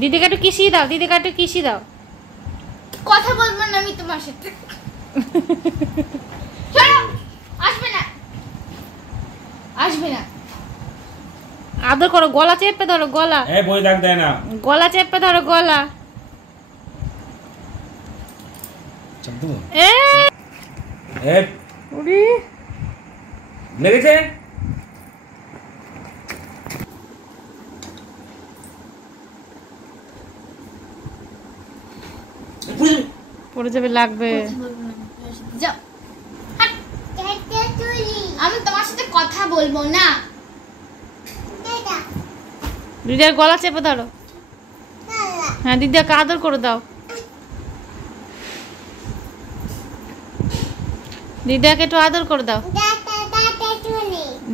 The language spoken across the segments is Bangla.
দিদিকে একটু কিসি দাও, দিদিকে একটু কিসি দাও। কথা বলবো না আমি তোমার সাথে। চলো, আসবে না, আসবে না। আদর করো, গলা চেপে ধরো, গলা। এই বই দাগ দেয় না, গলা চেপে ধরো, গলা। চন্দু এ এই উড়ি লেগেছে। পড়ে যাবে, লাগবে। কথা বলবো না আমি তোমার সাথে, যাও। হাট। আমি তোমার সাথে কথা বলবো না। দিদির গলা চেপে ধরো। হ্যাঁ, দিদিকে আদর করে দাও। দিদিকে একটু আদর করে দাও,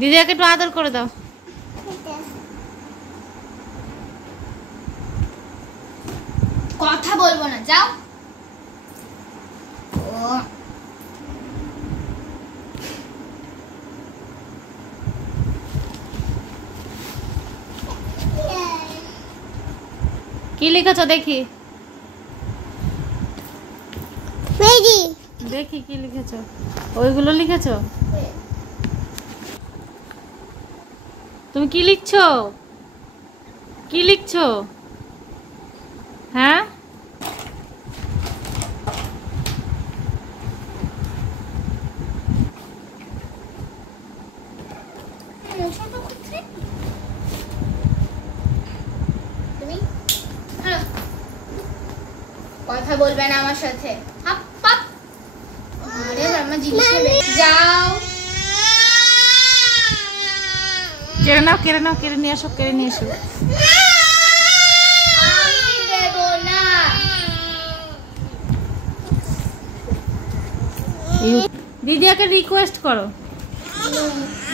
দিদিকে একটু আদর করে দাও। কথা বলবো না, যাও। ও কি লিখেছো দেখি, দেখি কি লিখেছো। ওইগুলো লিখেছো? তুমি কি লিখছো? কি লিখছো? হ্যাঁ, তুমি হ্যালো, কথা বলবে না আমার সাথে। হাপ পাপ। আরে আমার জিনিস নেবে, যাও। কেড়ে নাও, কেড়ে নাও, কেড়ে নিয়ে এসো, কেড়ে নিয়ে এসো। আমি দেব না। দিদিকে রিকোয়েস্ট করো। No.